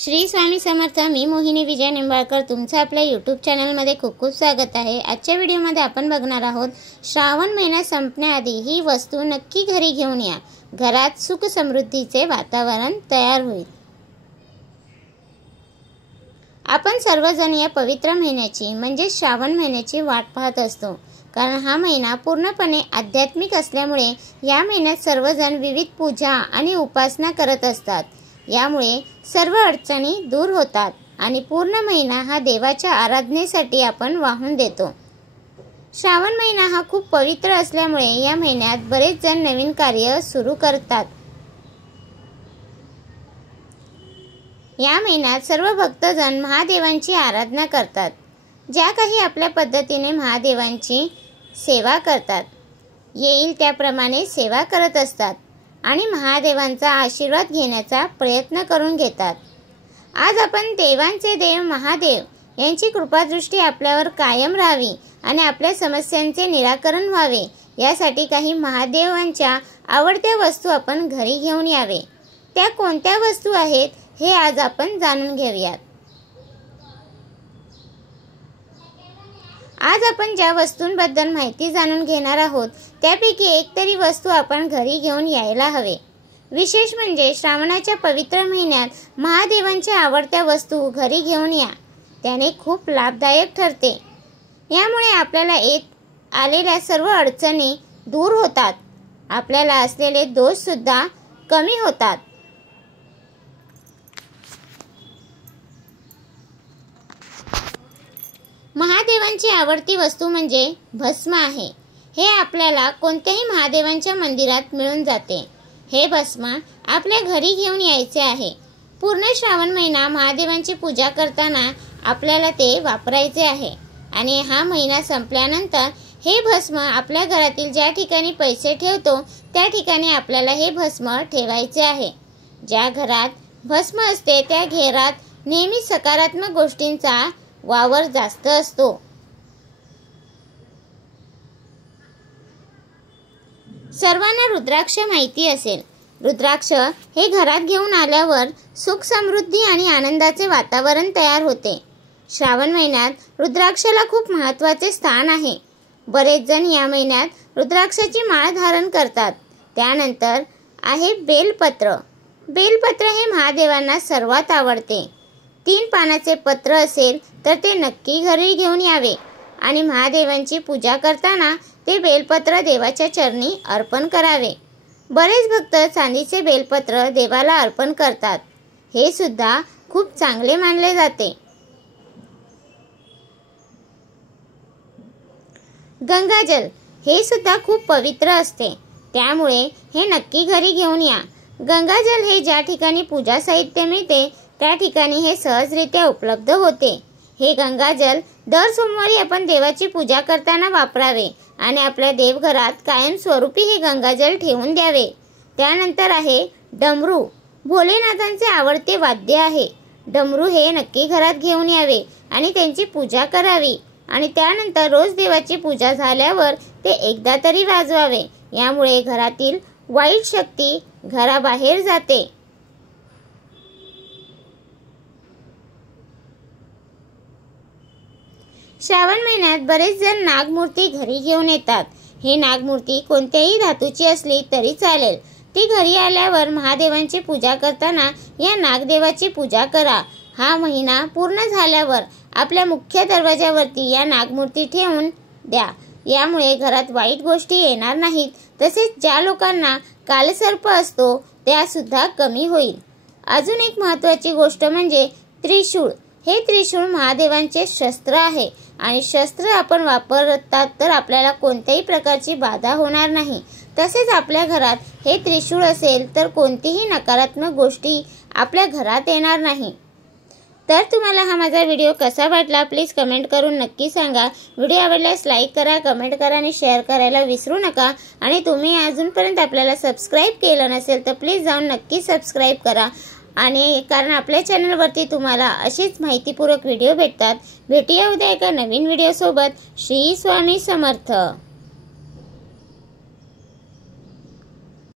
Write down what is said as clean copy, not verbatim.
श्री स्वामी समर्थ। मी मोहिनी विजय निंबाळकर तुमचं आपल्या यूट्यूब चॅनलमध्ये खूप खूप स्वागत आहे। आजच्या व्हिडिओमध्ये आपण बघणार आहोत श्रावण महिना संपण्याआधी ही वस्तू नक्की घरी घेऊन या, घरात सुख समृद्धीचे वातावरण तयार होईल। आपण सर्वजण या पवित्र महिन्याची म्हणजे श्रावण महिन्याची वाट पाहत असतो, कारण हा महिना पूर्णपणे आध्यात्मिक असल्यामुळे या महिन्यात सर्वजण विविध पूजा आणि उपासना करत असतात। यामुळे सर्व अडचणी दूर होतात आणि पूर्ण महिना हा देवाच्या आराधनेसाठी आपण वाहून देतो। श्रावण महिना हा खूप पवित्र असल्यामुळे या महिन्यात बरेच जण नवीन कार्य सुरू करतात। या महिन्यात सर्व भक्तजन महादेवांची आराधना करतात। ज्या काही आपल्या पद्धतीने महादेवांची सेवा करतात, येईल त्याप्रमाणे सेवा करत असतात आणि महादेवांचा आशीर्वाद घेण्याचा प्रयत्न करून घेतात। आज आपण देवांचे देव महादेव यांची कृपादृष्टी आपल्यावर कायम राहावी आणि आपल्या समस्यांचे निराकरण व्हावे, यासाठी काही महादेवांच्या आवडत्या वस्तू आपण घरी घेऊन यावे। त्या कोणत्या वस्तू आहेत हे आज आपण जाणून घेऊयात। आज आपण ज्या वस्तूंबद्दल माहिती जाणून घेणार आहोत त्यापैकी एक तरी वस्तू आपण घरी घेऊन यायला हवे। विशेष म्हणजे श्रावणाच्या पवित्र महिन्यात महादेवांच्या आवडत्या वस्तू घरी घेऊन या, त्याने खूप लाभदायक ठरते। यामुळे आपल्याला आलेल्या सर्व अडचणी दूर होतात, आपल्याला असलेले दोष सुद्धा कमी होतात। महादेवांची आवडती वस्तू म्हणजे भस्म आहे। हे आपल्याला कोणत्याही महादेवांच्या मंदिरात मिळून जाते। हे भस्म आपल्या घरी घेऊन यायचे आहे। पूर्ण श्रावण महिना महादेवांची पूजा करताना आपल्याला ते वापरायचे आहे आणि हा महिना संपल्यानंतर हे भस्म आपल्या घरातील ज्या ठिकाणी पैसे ठेवतो त्या ठिकाणी आपल्याला हे भस्म ठेवायचे आहे। ज्या घरात भस्म असते त्या घरात नेहमी सकारात्मक गोष्टींचा वावर जास्त असतो। सर्वांना रुद्राक्ष माहिती असेल। रुद्राक्ष हे घरात घेऊन आल्यावर सुख समृद्धी आणि आनंदाचे वातावरण तयार होते। श्रावण महिन्यात रुद्राक्षाला खूप महत्त्वाचे स्थान आहे। बरेच जण या महिन्यात रुद्राक्षाची माळ धारण करतात। त्यानंतर आहे बेलपत्र। बेलपत्र हे महादेवांना सर्वात आवडते। 3 पानाचे पत्र असेल तर ते नक्की घरी घेऊन यावे आणि महादेवांची पूजा करताना ते बेलपत्र देवाच्या चरणी अर्पण करावे। बरेच भक्त चांदीचे बेलपत्र देवाला अर्पण करतात, हे सुद्धा खूप चांगले मानले जाते। गंगाजल हे सुद्धा खूप पवित्र असते, त्यामुळे हे नक्की घरी घेऊन या। गंगाजल हे ज्या ठिकाणी पूजा साहित्य मिळते त्या ठिकाणी हे सहजरित्या उपलब्ध होते। हे गंगाजल दर सोमवारी आपण देवाची पूजा करताना वापरावे आणि आपल्या देवघरात कायमस्वरूपी हे गंगाजल ठेवून द्यावे। त्यानंतर आहे डमरू। भोलेनाथांचे आवडते वाद्य आहे। डमरू हे नक्की घरात घेऊन यावे आणि त्यांची पूजा करावी आणि त्यानंतर रोज देवाची पूजा झाल्यावर ते एकदा तरी वाजवावे। यामुळे घरातील वाईट शक्ती घराबाहेर जाते। श्रावण महिन्यात बरेच जण नागमूर्ती घरी घेऊन येतात। हे नागमूर्ती कोणत्याही धातूची असली तरी चालेल। ती घरी आल्यावर महादेवांची पूजा करताना या नागदेवाची पूजा करा। हा महिना पूर्ण झाल्यावर आपल्या मुख्य दरवाजावरती या नागमूर्ती ठेवून द्या। यामुळे घरात वाईट गोष्टी येणार नाहीत, तसेच ज्या लोकांना कालसर्प असतो त्या सुद्धा कमी होईल। अजून एक महत्त्वाची गोष्ट म्हणजे त्रिशूळ। हे त्रिशूळ महादेवांचे शस्त्र आहे आणि शस्त्र आपण वापरतात तर आपल्याला कोणत्याही प्रकारची बाधा होणार नाही। तसेच आपल्या घरात हे त्रिशूळ असेल तर कोणतीही नकारात्मक गोष्टी आपल्या घरात येणार नाही। तर तुम्हाला हा माझा व्हिडिओ कसा वाटला प्लीज कमेंट करून नक्की सांगा। व्हिडिओ आवडल्यास लाईक करा, कमेंट करा आणि शेअर करायला विसरू नका। आणि तुम्ही अजूनपर्यंत आपल्याला सबस्क्राईब केलं नसेल तर प्लीज जाऊन नक्की सबस्क्राईब करा, आणि कारण आपल्या चॅनलवरती तुम्हाला अशीच माहितीपूर्वक व्हिडिओ भेटतात। भेटूया उद्या एका नवीन व्हिडिओ सोबत। श्री स्वामी समर्थ।